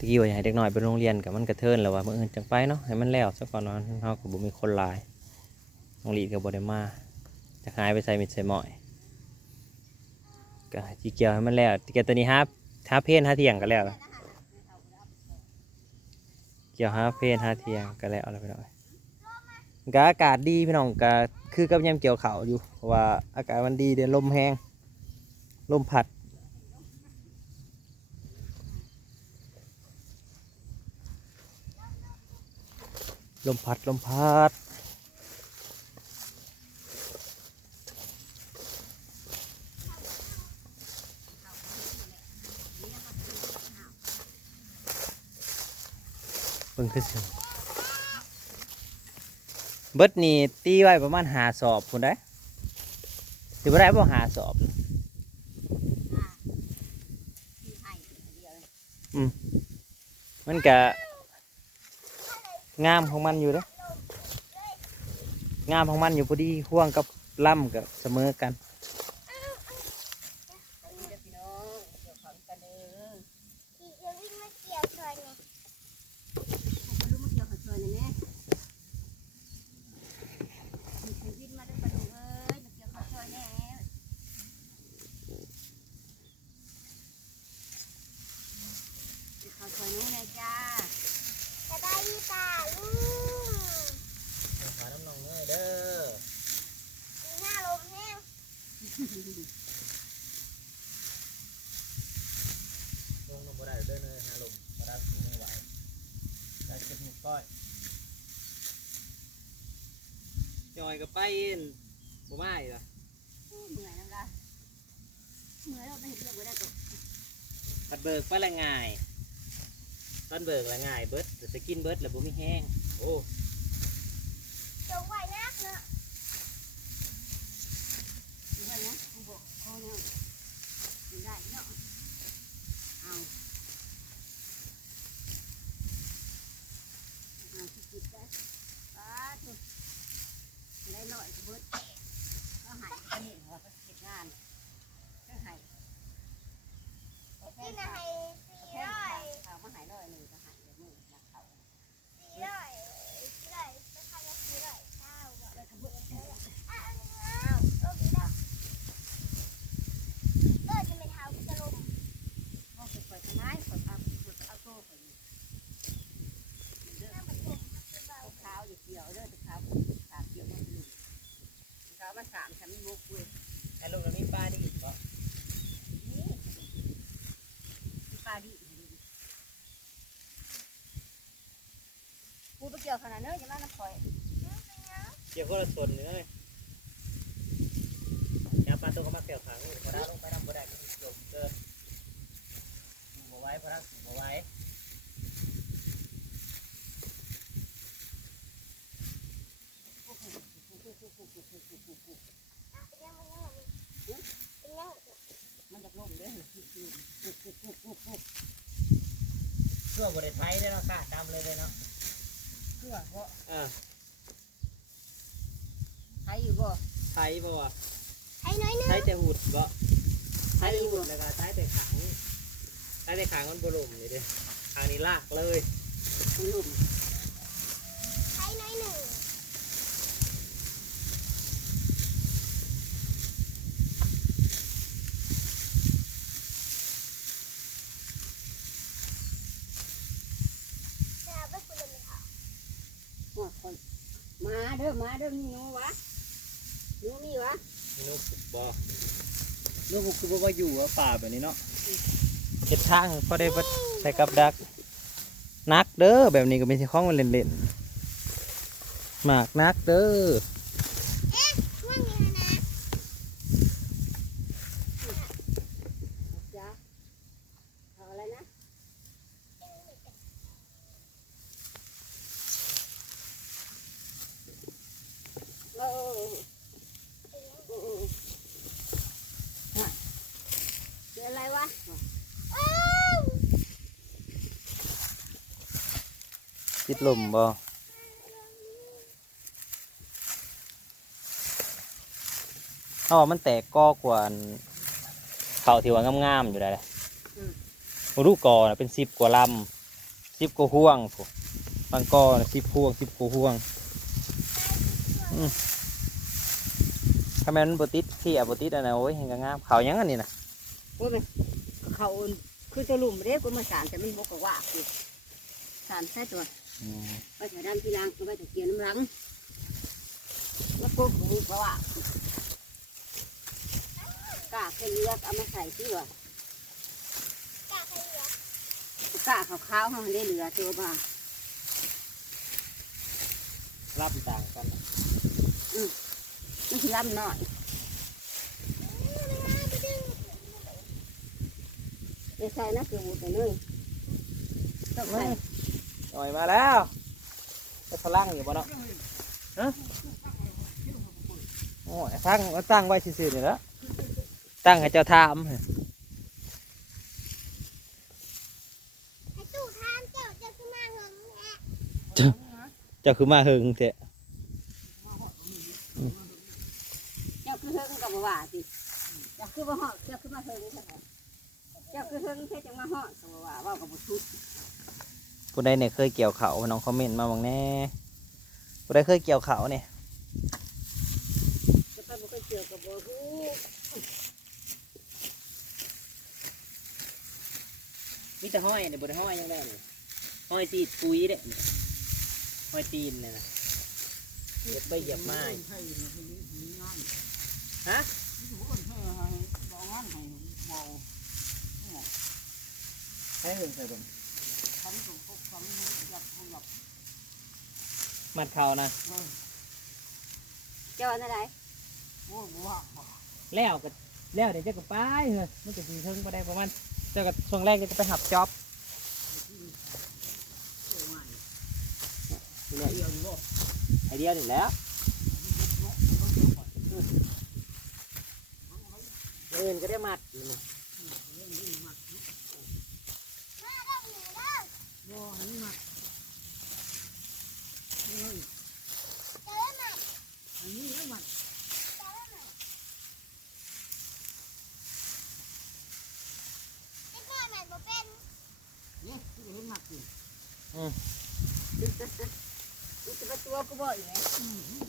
ตะกี้ว่าอยากให้เด็กน้อยไปโรงเรียนกับมันกระเทินแล้วว่ามื่ออื่นจังไปเนาะให้มันแล้วซะก่อนเนาะเฮาก็บ่มีคนหลายน้องลีก็บ่ได้มาจะหายไปใส่มิดใส่หมอยก็จีเกียวให้มันแล้วจีเกียวตัวนี้ฮาฮาเพนฮาเทียงก็แล้วเกี่ยวฮาเพนฮาเทียงก็แล้วแล้วพี่น้องก็อากาศดีพี่น้องก็คือกับยามเกี่ยวเขาอยู่เพราะว่าอากาศมันดีเดี๋ยวลมแห้งลมพัด ลมพัดลมพัดเบิ่งคือเสียงเบิดนี่ตีไว้ประมาณหาสอบคุณได้ถือว่าได้บ่หาสอบมันกะ งามของมันอยู่แล้วงามของมันอยู่พอดีห่วงกับล่ำกับเสมอกัน อีกจะวิ่งมาเกี่ยวชนไง ข้าวสวยนู้นเลยจ้า จะได้ยี่ป่าลุง ขาน้ำนองเนยเด้อ มีหน้าลมแห้ง ลงลงบ่ได้เด้อเนยหาลมบ่ได้สูงไม่ไหวได้เก็บหมูก้อยจอยกับไปเอ็นบ่มาอีกเหรอเหนื่อยน้ำละเหนื่อยเราไปเห็นเรื่องบ่ได้ตัวผัดเบิกไปละง่ายตอนเบิกละง่ายเบิดแต่จะกินเบิดแล้วบ่มีแห้งโอ้ จงไว้นักเนาะ เหนื่อยนะกูบอกคอเนี่ยไม่ได้เนาะเอาเอาที่จิตได้ป้าทุได้หน่อยเบิดก็หายไปนี่หัวก็เก็บงานก็หาย กินอะไรสี่ร้อย เอามาหายร้อยหนึ่งก็หายเดี๋ยวมือหนักเขา สี่ร้อยสี่ร้อยจะทำยังสี่ร้อยเช้าอะ แล้วทำเบื่อเธอ อ้าวอ้าวลมอีกแล้วเลิกจะไม่เท้าก็จะลม เขาไปปล่อยทำไมปล่อยเอาเอาโซ่ไปเด้อ น้ำมันลมมันจะเบา เอาขาวอยู่เกี่ยวเด้อขาวขาวเกี่ยวมันอยู่ขาวมันสามฉันไม่มุกเว้ย ไอ้ลูกเรามีป้านี่อีกบ่ นี่ปลาดิ กูไปเกี่ยวขนาดเน้ออย่ามาน้ำข่อยเกี่ยวคนละส่วนนี่เลยยามปลาตัวก็มาเกี่ยวขังนี่พอได้ลงไปน้ำบ่ได้ก็จมเกินสูบบ่ไหว้พอได้สูบบ่ไหว้เป็นยังไงเป็นยังมันจะลงเด้อเพื่อบริไทยได้เนาะกาดำเลยเลยเนาะ เพื่อเพราะเออใครอยู่บ่ไทยบ่วะให้น้อยนึงไทยแต่หุดบ่ไทยแต่หุดแล้วก็ไทยแต่ขังไทยแต่ขังมันบรมนี่เด้ทางนี้ลากเลยคุณลุง ให้น้อยหนึ่ง จะเอาไปคุณเลยไหมคะ หัวคน มาเด้อมาเด้อมีหนูวะหนูมีวะลูกบ่ลูกคือบ่ว่าอยู่ว่าป่าแบบนี้เนาะเก็บทางก็ได้บ่ใส่กับดักนักเด้อแบบนี้ก็ไม่ใช่ของมันเล่นๆหมากนักเด้อ ว่ามีนะ จ้าเอาอะไรนะโอ้โอ้เจออะไรวะ อ้าว ติด ลมบ่เอาว่ามันแตกกอกว่าอันเขาที่ว่างามๆอยู่ได้เลยรูกกอนะเป็นสิบกว่าลสิบกว่าห่วงพวกบางกอน่ะสิบห่วงสิบกว่าห่วงอืมถ้าแม่นบติดเที่ยบติดอันนะโอ้ยเห็นกงามเขายังอันนี้นะโอ้ยมันเขาคือตัวลุมเรียกกูมาสารแต่มันบกกว่าคือสารใส่ตัวอืม ไปถ่ายด้านที่ล้างก็ไปตะเกียบน้ำล้างแล้วก็หูเพราะว่ากากเป็นเลือกเอามาใส่ที่ว่ากาใครเหลือกากขาวๆมันได้เหลือตัวมารับต่างกันไม่ใช่ลำน้อยไปดึงจะใส่นะเกลือหมูแต่เนยต้องใส่ หน่อยมาแล้วไปพลังอยู่บ่เนาะฮะโอ้ยตั้งตั้งไว้ซื่อๆนี่แล้วตั้งให้เจ้าทามเจ้าเจ้าขึ้นมาเหิงแหละเจ้าคือมาเฮงเถอะเจ้าคือเฮงกับว่าสิเจ้าคือว่าเหาะเจ้าคือมาเฮงใช่ไหมเจ้าคือเฮงแค่จะมาเหาะกับว่าว่ากับบุตร ผู้ใดเนี่ยเคยเกี่ยวเขาน้องคอมเมนต์มาบางแน่ผู้ใดเคยเกี่ยวเขาเนี่ยจะไปบุกเกี่ยวกับบุตรมีแต่ห้อยเนี่ยบนห้อยยังได้นี่ห้อยตีดปุ้ยเด้ห้อยตีนเนี่ยนะเหยียบไปเหยียบมาฮะให้เฮิงใส่บน มัดเขานะเจ้าอันอะไรแล้วก็แล้วเดี๋ยวเจะก็ไปเฮ้ยมันจะดีเทิงไปได้ประมาณเจ้าก็ช่วงแรกเดี๋ยวจะไปหับจ็อบไอเดียวนี่แล้วเงินก็ได้มัด กก็ะตือยุ่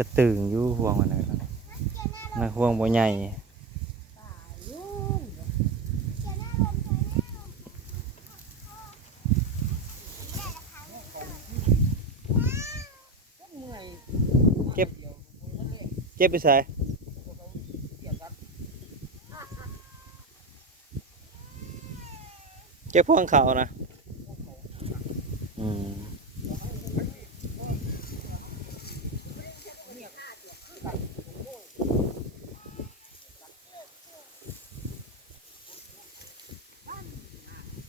ระตึงอยู่ห่วงมันนะมาห่วงบ่ใหญ่เก็บเก็บไปใส่ เจ็บพ่วงเขานะอืม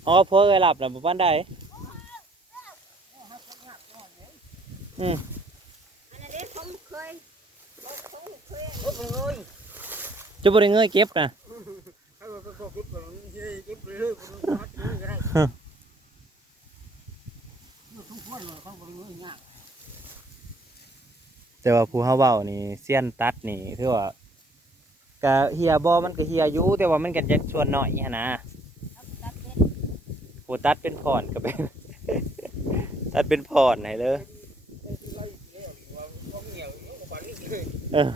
อ๋อเพื่อเคยหลับแล้วบ่ปานใดอืมอันนั้นเด้ผมเคยผมเคย Ôi trời ơi, จะบ่ได้เงยเก็บนะ แต่ว่าผู้เฮาเว้านี่เซียนตัดนี่คือว่าก็เฮียบ่มันก็เฮียอยู่แต่ว่ามันก็จะส่วนน้อยหั้นนะผู้ตัดเป็นพรก็เป็นตัดเป็นพรให้เลยเออ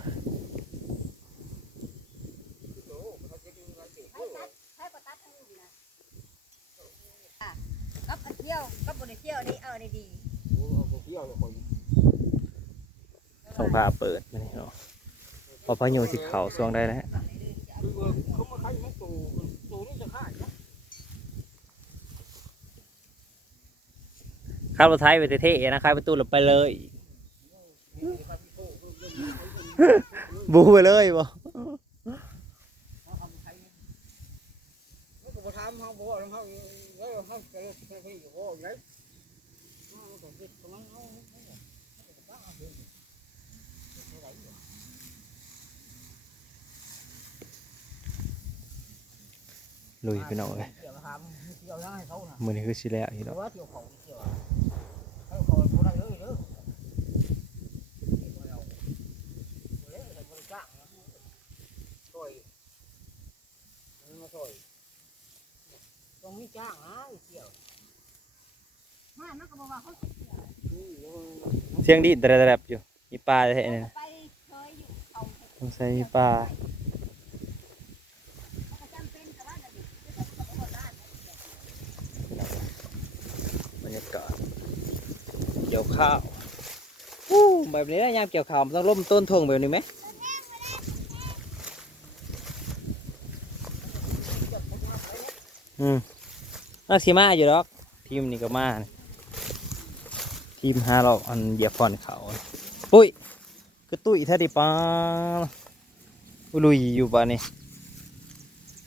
ดมานี่เนาะพอพายโยสิเขาซวงได้นะฮะวข้าวรถไทยไปเท่ๆนะข้าวประตูหลับไปเลยบูไปเลยบ่ทำเขาบอกเขาเขาเขาจะเลิกที่อยู่บ่อยู่ ลุยพี่น้องเมือนี้คือสิแล้วพี่น้องตรงนี้านะเกี่ยวมาแต่าเเสียงดีดระดับอยู่มีปลาจะเห็นนะต้องใส่มีปลา เกี่ยวข้าวอู้แบบนี้นะยามเกี่ยวข้าวมันต้องล่มต้นทงแบบนี้ไหมอืมน่าสีมาอยู่ดอก ทีมนี่ก็มาทีมหาเราอันเหยียบฟอนเขาปุ้ยก็ตุ้ยแท้ดิป้าอุลุยอยู่ป่ะนี่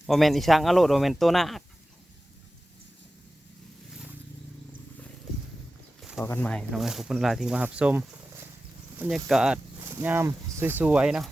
โมเมนอีช่างอโลดโมเมนตัวน้า พอกันใหม่น้องเอ้ขอบคุณลาที่มาหับส้มบรรยากาศงามสวยๆเนาะ